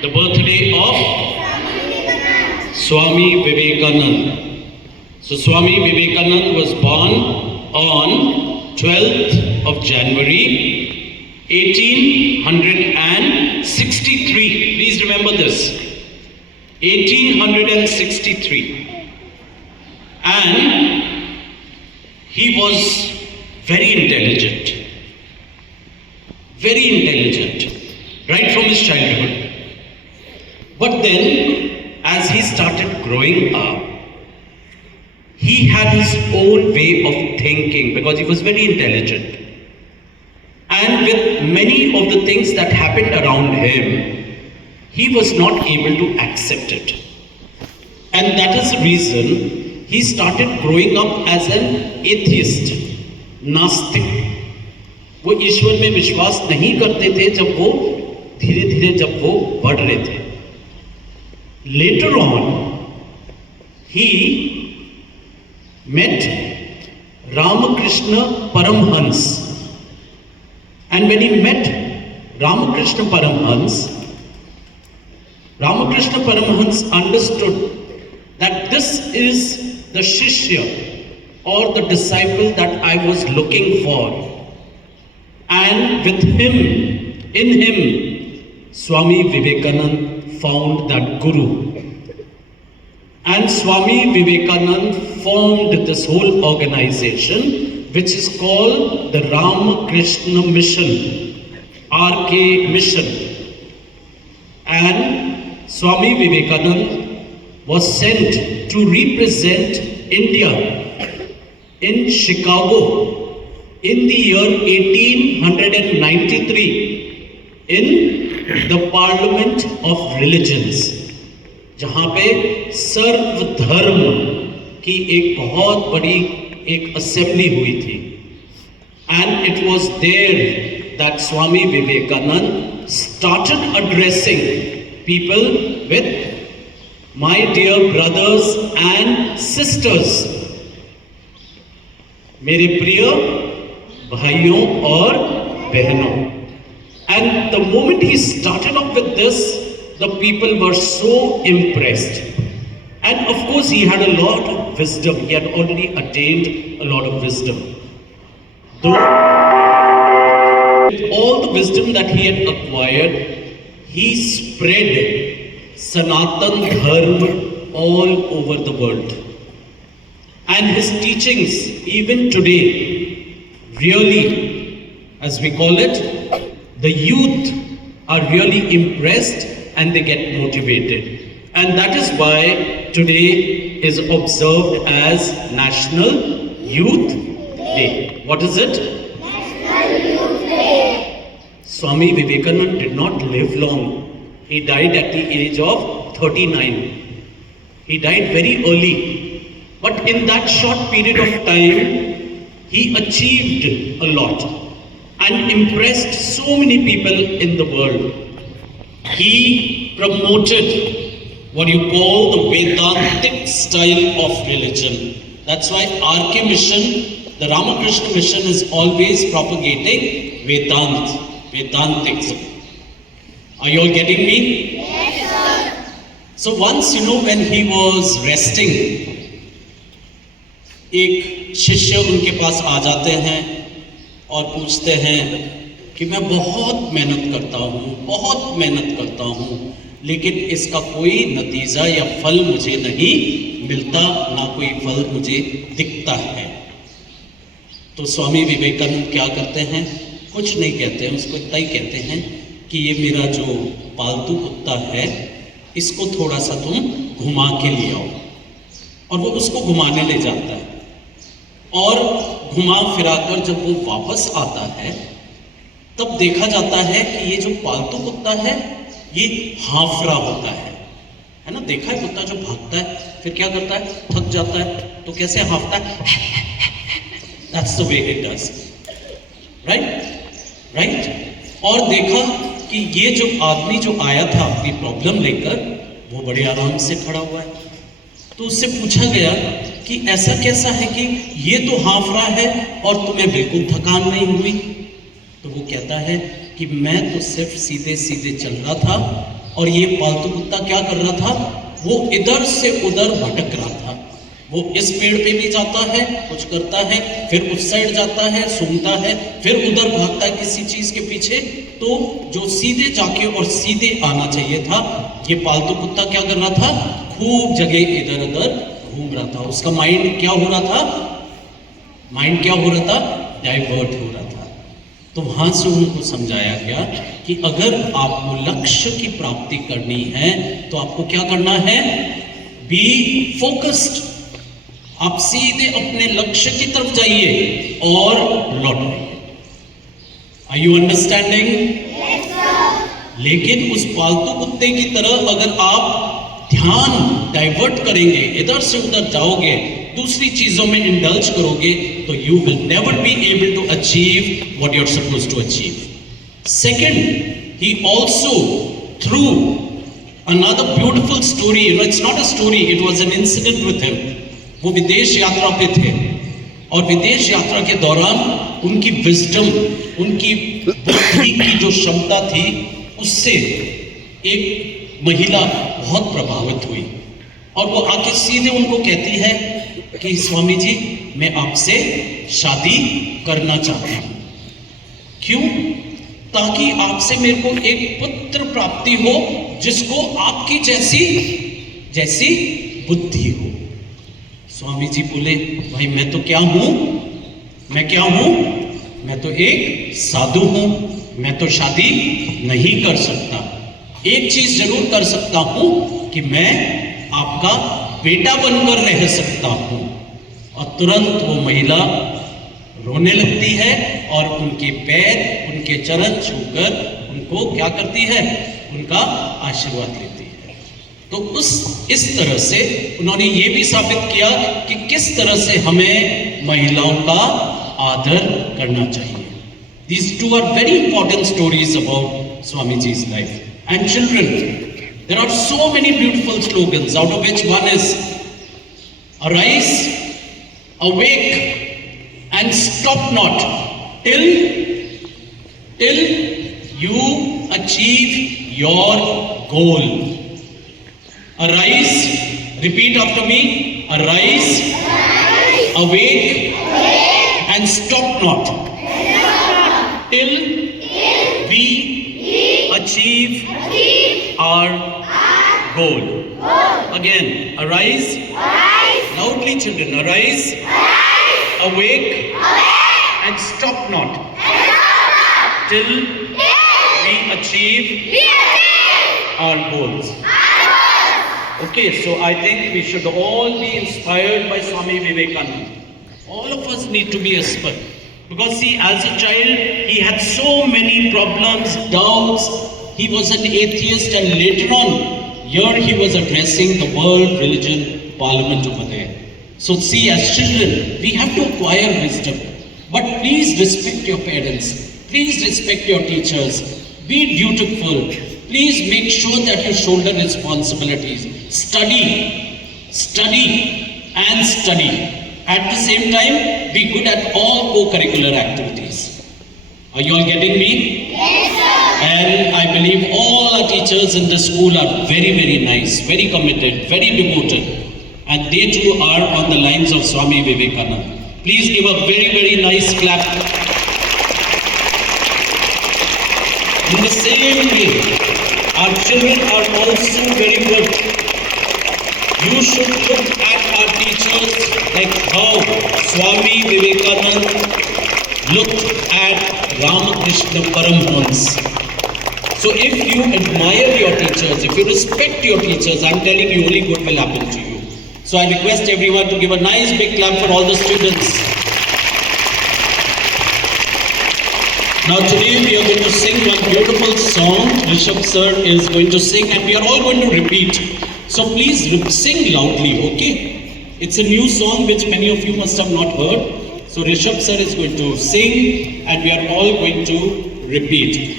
the birthday of Swami Vivekananda. So Swami Vivekananda was born on 12th of January 1863. Please remember this. 1863. And he was very intelligent. Very intelligent. Right from his childhood. But then, as he started growing up, he had his own way of thinking because he was very intelligent. And with many of the things that happened around him, he was not able to accept it. And that is the reason he started growing up as an atheist, नास्तिक. वो ईश्वर में विश्वास नहीं करते थे जब वो धीरे धीरे जब वो बढ़ रहे थे. Later on, he met Ramakrishna Paramhans. And when he met Ramakrishna Paramhans understood that this is the Shishya or the disciple that I was looking for. And with him, in him, Swami Vivekananda found that Guru. And Swami Vivekananda formed this whole organization which is called the Ramakrishna Mission, RK Mission. And Swami Vivekananda was sent to represent India in Chicago in the year 1893 in the Parliament of Religions, जहाँ पे सर्वधर्म की एक बहुत बड़ी एक assembly हुई थी. And it was there that Swami Vivekananda started addressing people with my dear brothers and sisters, मेरे प्रिय भाइयों और बहनों. And the moment he started off with this, the people were so impressed. And of course he had a lot of wisdom. He had already attained a lot of wisdom. Though with all the wisdom that he had acquired, he spread Sanatan Dharma all over the world. And his teachings, even today, really, as we call it, the youth are really impressed and they get motivated. And that is why today is observed as National Youth Day. What is it? National Youth Day. Swami Vivekananda did not live long. He died at the age of 39. He died very early. But in that short period of time, he achieved a lot and impressed so many people in the world. He promoted what you call the Vedantic style of religion. That's why RK Mission, the Ramakrishna Mission, is always propagating Vedanticism. Are you all getting me? Yes, sir. So once, when he was resting, एक शिष्य उनके पास आ जाते हैं और पूछते हैं कि मैं बहुत मेहनत करता हूँ, लेकिन इसका कोई नतीजा या फल मुझे नहीं मिलता, ना कोई फल मुझे दिखता है. तो स्वामी विवेकानंद क्या करते हैं? कुछ नहीं कहते हैं, उसको इतना ही कहते हैं कि ये मेरा जो पालतू कुत्ता है, इसको थोड़ा सा तुम घुमा के ले आओ. और वो उसको घुमाने ले जाता है. और घुमा फिराकर जब वो वापस आता है, तब देखा जाता है कि ये जो पालतू कुत्ता है, ये हाफरा होता है ना? देखा है कुत्ता जो भागता है, फिर क्या करता है? थक जाता है तो कैसे हाफता है? That's the way it does. Right? और देखा कि ये जो आदमी जो आया था अपनी प्रॉब्लम लेकर, वो बड़े आराम से खड़ा हुआ है. तो उससे पूछा गया कि ऐसा कैसा है कि ये तो हाफरा है और तुम्हें बिल्कुल थकान नहीं हुई? तो वो कहता है कि मैं तो सिर्फ सीधे सीधे चल रहा था और ये पालतू कुत्ता क्या कर रहा था, वो इधर से उधर भटक रहा था। वो इस पेड़ पे भी जाता है, कुछ करता है, फिर उस साइड जाता है, सूंघता है, फिर उधर भागता है किसी चीज के पीछे। तो जो सीधे जाके और सीधे आना चाहिए था, ये पालतू कुत्ता क्या कर रहा था, खूब जगह इधर उधर घूम रहा था। उसका माइंड क्या हो रहा था, माइंड क्या हो रहा था, डाइवर्ट हो रहा था। तो वहां से उनको समझाया गया कि अगर आपको लक्ष्य की प्राप्ति करनी है तो आपको क्या करना है, बी फोकस्ड। आप सीधे अपने लक्ष्य की तरफ जाइए और लौटिए। Are you understanding? लेकिन उस पालतू कुत्ते की तरह अगर आप ध्यान डाइवर्ट करेंगे, इधर से उधर जाओगे, दूसरी चीजों में इंडल्ज करोगे, तो you will never be able to achieve what you are supposed to achieve. Second, he also through another beautiful story, it's not a story, it was an incident with him. वो विदेश यात्रा पे थे और विदेश यात्रा के दौरान उनकी विजडम, उनकी बुद्धि की जो क्षमता थी, उससे एक महिला बहुत प्रभावित हुई और वो आके सीधे उनको कहती है कि स्वामी जी, मैं आपसे शादी करना चाहती हूँ। क्यों? ताकि आपसे मेरे को एक पुत्र प्राप्ति हो जिसको आपकी जैसी बुद्धि हो। स्वामी जी बोले, भाई मैं तो क्या हूं, मैं क्या हूं, मैं तो एक साधु हूं, मैं तो शादी नहीं कर सकता। एक चीज जरूर कर सकता हूं कि मैं आपका बेटा बनकर रह सकता हूं। और तुरंत वो महिला रोने लगती है और उनके पैर, उनके चरण छूकर उनको क्या करती है, उनका आशीर्वाद लेती है। तो इस तरह से उन्होंने ये भी साबित किया कि किस तरह से हमें महिलाओं का आदर करना चाहिए। These two are very important stories about Swamiji's life. And children, there are so many beautiful slogans, out of which one is, arise, awake, and stop not till you achieve your goal. Arise, repeat after me, arise, awake, and stop not till we achieve our goal. Again, arise, loudly children, arise, awake, and stop not till we achieve our goals. Okay, so I think we should all be inspired by Swami Vivekananda. All of us need to be inspired. Because see, as a child, he had so many problems, doubts. He was an atheist, and later on, here he was addressing the World Religion Parliament over there. So see, as children, we have to acquire wisdom. But please respect your parents. Please respect your teachers. Be dutiful. Please make sure that you shoulder responsibilities. Study, and study. At the same time, be good at all co-curricular activities. Are you all getting me? Yes, sir. And I believe all our teachers in the school are very, very nice, very committed, very devoted. And they too are on the lines of Swami Vivekananda. Please give a very, very nice clap. In the same way, our children are also very good. You should look at our teachers like how Swami Vivekananda looked at Ramakrishna Paramhans. So if you admire your teachers, if you respect your teachers, I'm telling you, only good will happen to you. So I request everyone to give a nice big clap for all the students. Now today we are going to sing one beautiful song. Rishabh sir is going to sing and we are all going to repeat. So please sing loudly, okay? It's a new song which many of you must have not heard. So Rishabh sir is going to sing and we are all going to repeat.